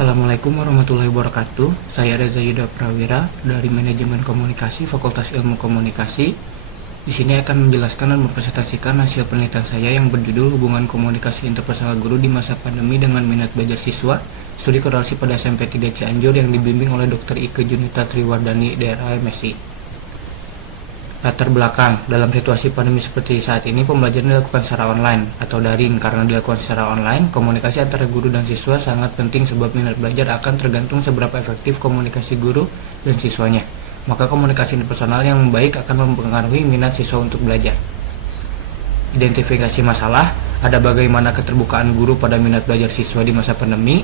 Assalamualaikum warahmatullahi wabarakatuh. Saya Reza Yuda Prawira dari Manajemen Komunikasi Fakultas Ilmu Komunikasi. Di sini akan menjelaskan dan mempresentasikan hasil penelitian saya yang berjudul Hubungan Komunikasi Interpersonal Guru di Masa Pandemi dengan Minat Belajar Siswa, Studi Korelasi pada SMP 3 Cianjur yang dibimbing oleh Dr. Ike Junita Triwardani, daerah MSI. Latar belakang, dalam situasi pandemi seperti saat ini, pembelajaran dilakukan secara online atau daring. Karena dilakukan secara online, komunikasi antara guru dan siswa sangat penting sebab minat belajar akan tergantung seberapa efektif komunikasi guru dan siswanya. Maka komunikasi interpersonal yang baik akan mempengaruhi minat siswa untuk belajar. Identifikasi masalah, ada bagaimana keterbukaan guru pada minat belajar siswa di masa pandemi,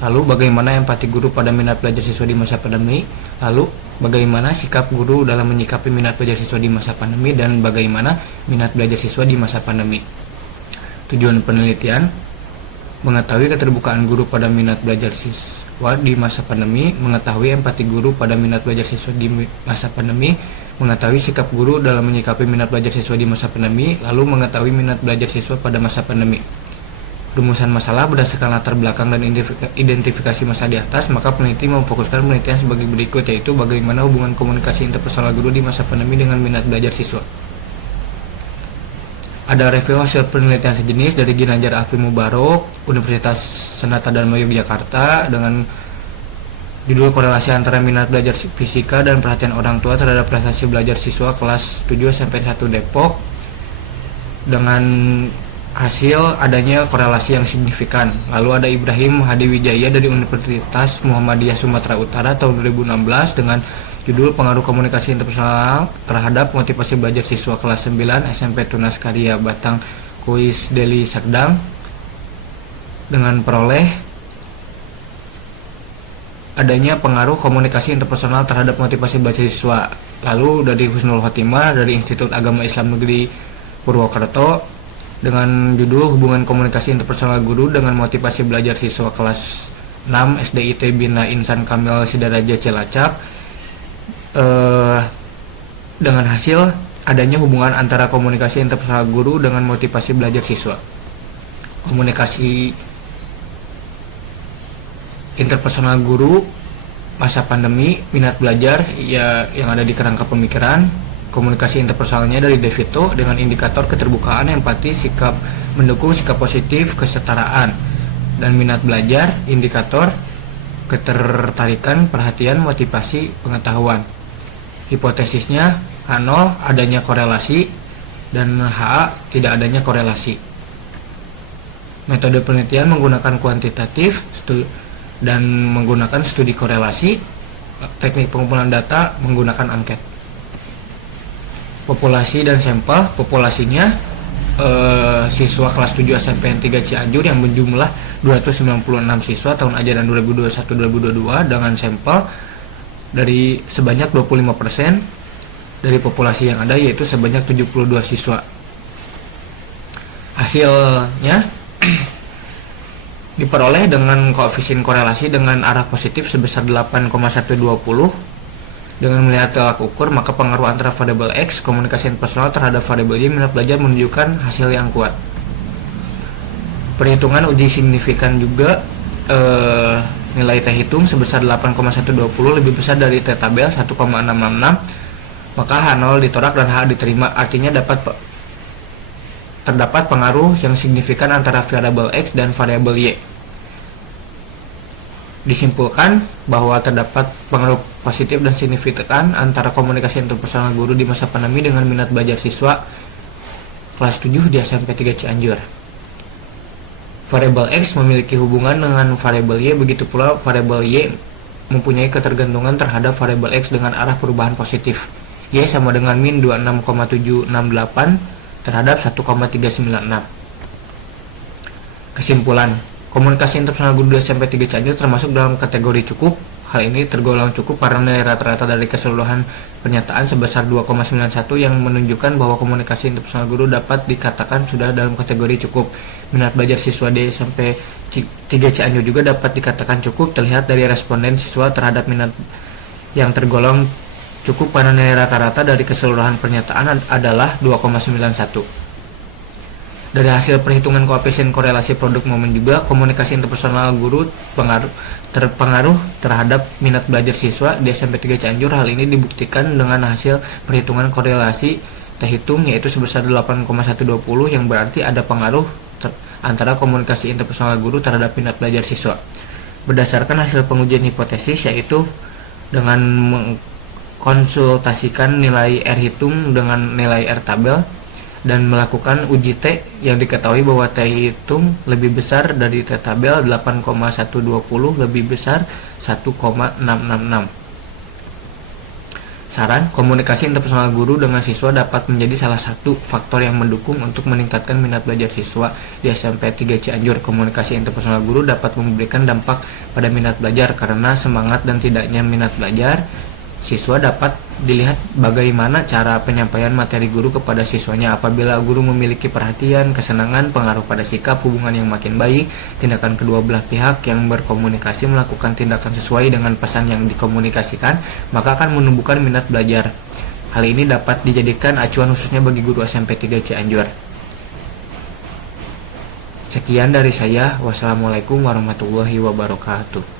lalu bagaimana empati guru pada minat belajar siswa di masa pandemi, lalu bagaimana sikap guru dalam menyikapi minat belajar siswa di masa pandemi, dan bagaimana minat belajar siswa di masa pandemi. Tujuan penelitian, mengetahui keterbukaan guru pada minat belajar siswa di masa pandemi, mengetahui empati guru pada minat belajar siswa di masa pandemi, mengetahui sikap guru dalam menyikapi minat belajar siswa di masa pandemi, lalu mengetahui minat belajar siswa pada masa pandemi. Rumusan masalah berdasarkan latar belakang dan identifikasi masalah di atas, maka peneliti memfokuskan penelitian sebagai berikut, yaitu bagaimana hubungan komunikasi interpersonal guru di masa pandemi dengan minat belajar siswa. Ada review hasil penelitian sejenis dari Ginanjar Alfi Mubarok, Universitas Sanata Dharma Yogyakarta, dengan judul Korelasi antara minat belajar fisika dan perhatian orang tua terhadap prestasi belajar siswa kelas 7 SMP 1 Depok, dengan hasil adanya korelasi yang signifikan. Lalu ada Ibrahim Hadi Wijaya dari Universitas Muhammadiyah Sumatera Utara tahun 2016 dengan judul Pengaruh Komunikasi Interpersonal terhadap Motivasi Belajar Siswa kelas 9 SMP Tunas Karya Batang Kuis Deli Serdang, dengan peroleh adanya pengaruh komunikasi interpersonal terhadap motivasi belajar siswa. Lalu dari Husnul Khotimah dari Institut Agama Islam Negeri Purwokerto dengan judul Hubungan Komunikasi Interpersonal Guru dengan Motivasi Belajar Siswa kelas 6 SDIT Bina Insan Kamil Sidaraja Cilacap, dengan hasil adanya hubungan antara komunikasi interpersonal guru dengan motivasi belajar siswa. Komunikasi interpersonal guru masa pandemi, minat belajar ya yang ada di kerangka pemikiran. Komunikasi interpersonalnya dari DeVito dengan indikator keterbukaan, empati, sikap mendukung, sikap positif, kesetaraan, dan minat belajar, indikator ketertarikan, perhatian, motivasi, pengetahuan. Hipotesisnya H0 adanya korelasi dan H tidak adanya korelasi. Metode penelitian menggunakan kuantitatif dan menggunakan studi korelasi. Teknik pengumpulan data menggunakan angket. Populasi dan sampel, populasinya siswa kelas 7 SMPN 3 Cianjur yang berjumlah 296 siswa tahun ajaran 2021-2022 dengan sampel dari sebanyak 25% dari populasi yang ada, yaitu sebanyak 72 siswa. Hasilnya diperoleh dengan koefisien korelasi dengan arah positif sebesar 8,120. Dengan melihat tolak ukur, maka pengaruh antara variabel X, komunikasi interpersonal, terhadap variabel Y, minat belajar, menunjukkan hasil yang kuat. Perhitungan uji signifikan juga, nilai T hitung sebesar 8,120 lebih besar dari T tabel 1,666, maka H0 ditolak dan H diterima. Artinya terdapat pengaruh yang signifikan antara variabel X dan variabel Y. Disimpulkan bahwa terdapat pengaruh positif dan signifikan antara komunikasi interpersonal guru di masa pandemi dengan minat belajar siswa kelas 7 di SMP 3 Cianjur. Variabel X memiliki hubungan dengan variabel Y, begitu pula variabel Y mempunyai ketergantungan terhadap variabel X dengan arah perubahan positif. Y sama dengan min 26,768 terhadap 1,396. Kesimpulan, komunikasi interpersonal guru di SMP 3 Cianjur termasuk dalam kategori cukup. Hal ini tergolong cukup karena nilai rata-rata dari keseluruhan pernyataan sebesar 2,91 yang menunjukkan bahwa komunikasi interpersonal guru dapat dikatakan sudah dalam kategori cukup. Minat belajar siswa di SMP 3 Cianjur juga dapat dikatakan cukup, terlihat dari responden siswa terhadap minat yang tergolong cukup karena nilai rata-rata dari keseluruhan pernyataan adalah 2,91. Dari hasil perhitungan koefisien korelasi produk momen juga, komunikasi interpersonal guru terpengaruh terhadap minat belajar siswa di SMP 3 Cianjur. Hal ini dibuktikan dengan hasil perhitungan korelasi terhitung yaitu sebesar 8,120, yang berarti ada pengaruh antara komunikasi interpersonal guru terhadap minat belajar siswa. Berdasarkan hasil pengujian hipotesis, yaitu dengan mengkonsultasikan nilai R hitung dengan nilai R tabel dan melakukan uji T, yang diketahui bahwa T hitung lebih besar dari T tabel 8,120 lebih besar 1,666. Saran, komunikasi interpersonal guru dengan siswa dapat menjadi salah satu faktor yang mendukung untuk meningkatkan minat belajar siswa di SMP 3 Cianjur. Komunikasi interpersonal guru dapat memberikan dampak pada minat belajar karena semangat dan tidaknya minat belajar siswa dapat dilihat bagaimana cara penyampaian materi guru kepada siswanya. Apabila guru memiliki perhatian, kesenangan, pengaruh pada sikap, hubungan yang makin baik, tindakan kedua belah pihak yang berkomunikasi melakukan tindakan sesuai dengan pesan yang dikomunikasikan, maka akan menumbuhkan minat belajar. Hal ini dapat dijadikan acuan khususnya bagi guru SMP 3 Cianjur. Sekian dari saya. Wassalamualaikum warahmatullahi wabarakatuh.